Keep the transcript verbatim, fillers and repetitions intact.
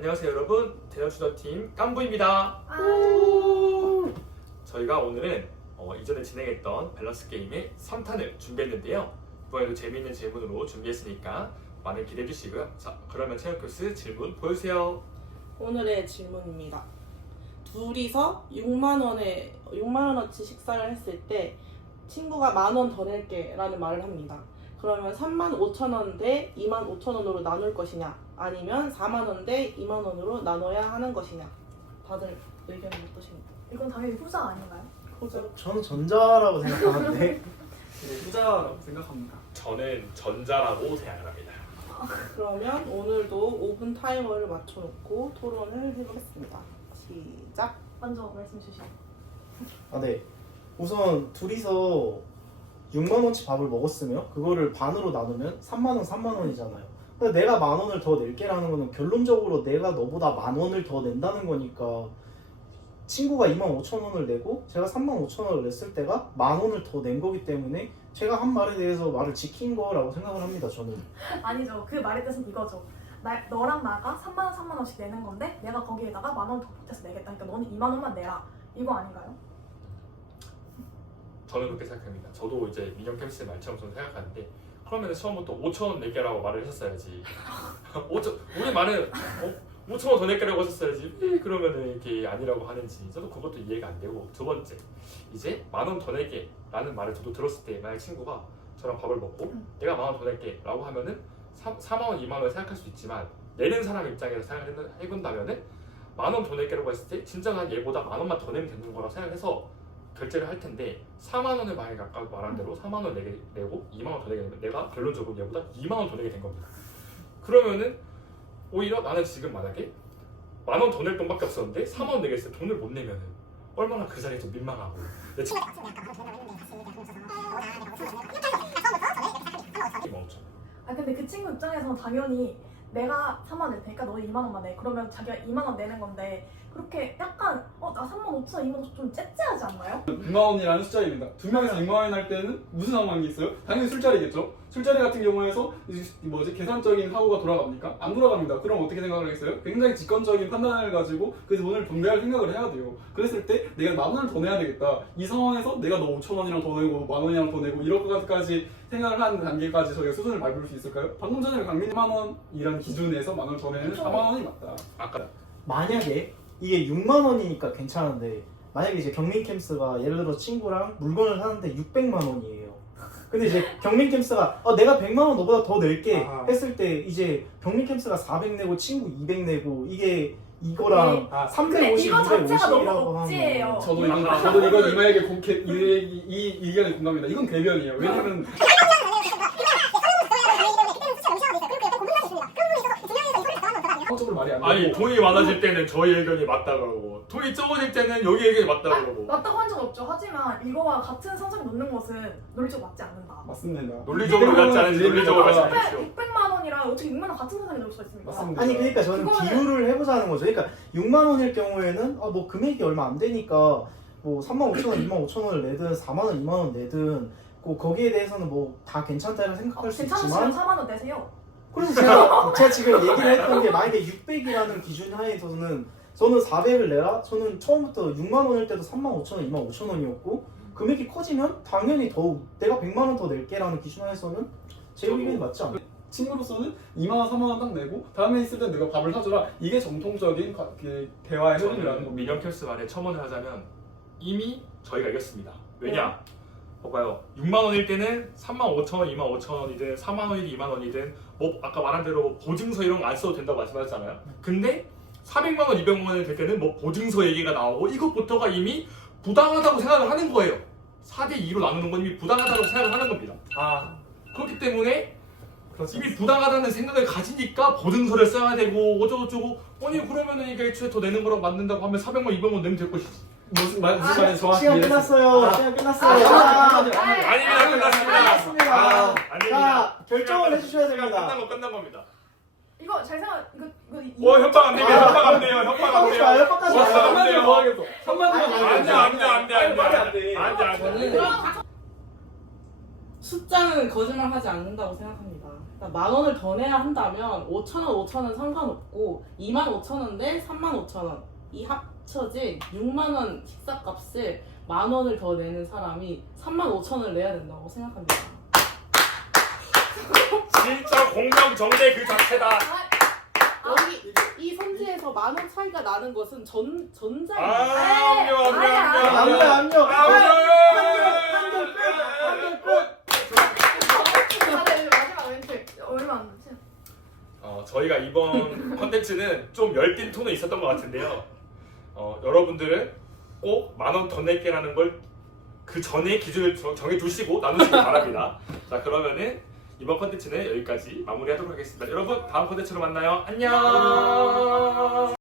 안녕하세요 여러분, 대전추전팀 깐부입니다. 저희가 오늘은 어, 이전에 진행했던 밸런스 게임의 삼 탄을 준비했는데요. 이번에도 재미있는 질문으로 준비했으니까 많은 기대해 주시고요. 자, 그러면 체육교수 질문 보여주세요. 오늘의 질문입니다. 둘이서 육만 원에 육만 원어치 식사를 했을 때 친구가 만 원 더 낼게 라는 말을 합니다. 그러면 삼만 오천 원 대 이만 오천 원으로 나눌 것이냐, 아니면 사만 원 대 이만 원으로 나눠야 하는 것이냐. 다들 의견이 어떠십니까? 이건 당연히 후자 아닌가요? 호주. 저는 전자라고 생각하는데 네, 후자라고 생각합니다. 저는 전자라고 생각을 합니다. 그러면 오늘도 오 분 타이머를 맞춰놓고 토론을 해보겠습니다. 시작! 먼저 말씀 주시죠. 아, 네. 우선 둘이서 육만 원치 밥을 먹었으면 그거를 반으로 나누면 삼만 원, 삼만 원이잖아요. 근데 내가 만 원을 더 낼게라는 거는 결론적으로 내가 너보다 만 원을 더 낸다는 거니까 친구가 이만 오천 원을 내고 제가 삼만 오천 원을 냈을 때가 만 원을 더 낸 거기 때문에 제가 한 말에 대해서 말을 지킨 거라고 생각을 합니다, 저는. 아니죠. 그 말의 뜻은 이거죠. 나, 너랑 나가 삼만 원, 삼만 원씩 내는 건데 내가 거기에다가 만 원 더 보태서 내겠다. 그러니까 너는 이만 원만 내라. 이거 아닌가요? 저는 그렇게 생각합니다. 저도 이제 민영 캠스의 말처럼 저는 생각하는데, 그러면 처음부터 오천 원 낼게라고 말을 했었어야지. 오천 우리 말은 어? 오천 원 더 낼게라고 했었어야지. 왜 그러면은 이렇게 아니라고 하는지 저도 그것도 이해가 안 되고, 두 번째 이제 만 원 더 낼게라는 말을 저도 들었을 때 만약 친구가 저랑 밥을 먹고 음. 내가 만 원 더 낼게라고 하면은 사만 원, 이만 원 생각할 수 있지만 내는 사람 입장에서 생각을 해본다면은 만 원 더 낼게라고 했을 때 진정한 얘보다 만 원만 더 내면 되는 거라고 생각해서 결제를 할 텐데, 사만 원을 만약에 아까 말한 대로 사만 원 내게, 내고 이만 원 더 내게 되면 내가 결론적으로 얘보다 이만 원 더 내게 된 겁니다. 그러면은 오히려 나는 지금 만약에 만 원 더 낼 돈밖에 없었는데 사만 원 내겠을 때 돈을 못 내면은 얼마나 그 자리에 좀 민망하고. 내 친... 아 근데 그 친구 입장에서는 당연히 내가 삼만 원 낼 테니까 너는 이만 원만 내. 그러면 자기가 이만 원 내는 건데 그렇게 약간 어 나 삼만 오천 원, 이만 원 좀 째째하지 않나요? 육만 원이라는 숫자입니다. 두 명이서 육만 원 할 때는 무슨 상황이 있어요? 당연히 술자리겠죠. 술자리 같은 경우에서 뭐지 계산적인 사고가 돌아갑니까? 안 돌아갑니다. 그럼 어떻게 생각을 하겠어요? 굉장히 직관적인 판단을 가지고 그 돈을 분배할 생각을 해야 돼요. 그랬을 때 내가 만 원을 더 내야 되겠다. 이 상황에서 내가 너 오천 원이랑 더 내고 만 원이랑 더 내고 이렇게까지 생각을 하는 단계까지 저희가 수준을 밟을 수 있을까요? 방금 전에 강민이 만 원이라는 기준에서 만 원 더 내는 사만 원이 맞다. 아까 만약에 이게 육만 원이니까 괜찮은데, 만약에 이제 경민 캠스가 예를 들어 친구랑 물건을 사는데 육백만 원이에요. 근데 이제 경민 캠스가 어, 내가 백만 원 너보다 더 낼게 아하. 했을 때 이제 경민 캠스가 사백 내고 친구 이백 내고 이게 이거랑 네. 아, 삼백오십, 근데 이거 자체가 너무 이백오십이라고 억지예요. 하면 저도 이건 저도 이건 이마에게 공, 개, 이, 이, 이 의견에 공감합니다. 이건 궤변이에요. 왜냐면 성적으로 말이 안 되고 아니 돈이 많아질 때는 저희 의견이 맞다 그러고, 돈이 적어질 때는 여기 의견이 맞다 그러고. 맞다고 한 적은 없죠. 하지만 이거와 같은 선상에 놓는 것은 논리적으로 맞지 않는다. 맞습니다. 논리적으로 맞지 않은지 논리적으로 맞지 않은지. 육백만 원이랑 어떻게 육만 원 같은 선상에 놓을 수가 있습니까? 맞습니다. 아니 그러니까 저는 그거는- 비율을 해보자는 거죠. 그러니까 육만 원일 경우에는 아, 뭐 금액이 얼마 안 되니까 뭐 삼만 오천 원, 이만 오천 원을 내든 사만 원, 이만 원 내든 그 거기에 대해서는 뭐 다 괜찮다고 생각할 수 괜찮으시면 있지만, 사만 원 내세요. 그래서 제가 제가 지금 얘기를 했던 게 만약에 육백이라는 기준 하에서는 저는 사백을 내라. 저는 처음부터 육만 원일 때도 삼만 오천 원, 이만 오천 원이었고 금액이 커지면 당연히 더욱 내가 백만 원 더 낼게라는 기준 하에서는 제 의견이 맞지 않아요. 친구로서는 이만 원, 삼만 원 딱 내고 다음에 있을 때 내가 밥을 사주라. 이게 정통적인 가, 그 대화의 흐름이라는 저는 겁니다. 민영 캠스 말에 첨언을 하자면 이미 저희가 이겼습니다. 왜냐? 봐봐요. 육만 원일 때는 삼만 오천 원, 이만 오천 원이든 사만 원이든 이만 원이든 뭐 아까 말한 대로 보증서 이런 거 안 써도 된다고 말씀하셨잖아요. 근데 사백만 원, 이백만 원이 될 때는 뭐 보증서 얘기가 나오고 이것부터가 이미 부당하다고 생각을 하는 거예요. 사 대 이로 나누는 건 이미 부당하다고 생각을 하는 겁니다. 아, 그렇기 때문에 그렇죠. 이미 부당하다는 생각을 가지니까 보증서를 써야 되고 어쩌고저쩌고. 아니 그러면은 이게 애초에 더 내는 거랑 맞는다고 하면 사백만, 이백만 원 내면 될 것이지. 무슨 말 무슨 말인지 정확히 시간 이해했습니다. 끝났어요. 아, 시간 끝났어요. 아, 아, 아니, 아니, 아닙니다. 끝났습니다. 끝났습니다. 아, 아닙니다. 자, 결정을 해주셔야 시간 됩니다. 끝난 거 끝난 겁니다. 이거 잘 생각 이거 이거 이- 오 협박 안 됩니다. 아. 협박 안 돼요. 협박 안 돼요. 협박하지 마요. 협박하지 와, 마요. 안 돼요. 더 하겠어. 삼만 아니, 원 안돼 안돼 안돼 안돼 말이 안 돼. 안돼 안돼. 저는 숫자는 거짓말 하지 않는다고 생각합니다. 만 원을 더 내야 한다면 오천 원, 오천 원 상관없고 이만 오천 원 대 삼만 오천 원 이 합쳐진 육만 원 식사값을 만 원을 더 내는 사람이 삼만 오천 원을 내야 된다고 생각합니다. 진짜 공명정대 그 자체다. 여기 이 선지에서 만 원 차이가 나는 것은 전 전자입니다. 아, 에이, 압력, 압력, 아니야. 압력. 압력, 압력. 압력. 다들 마지막 멘트 얼마 안 남지? 어, 저희가 이번 컨텐츠는 좀 열띤 톤은 있었던 것 같은데요. 어, 여러분들은 꼭 만 원 더 낼게라는 걸 그 전에 기준을 정- 정해두시고 나누시기 바랍니다. 자, 그러면은 이번 컨텐츠는 여기까지 마무리하도록 하겠습니다. 여러분, 다음 컨텐츠로 만나요. 안녕.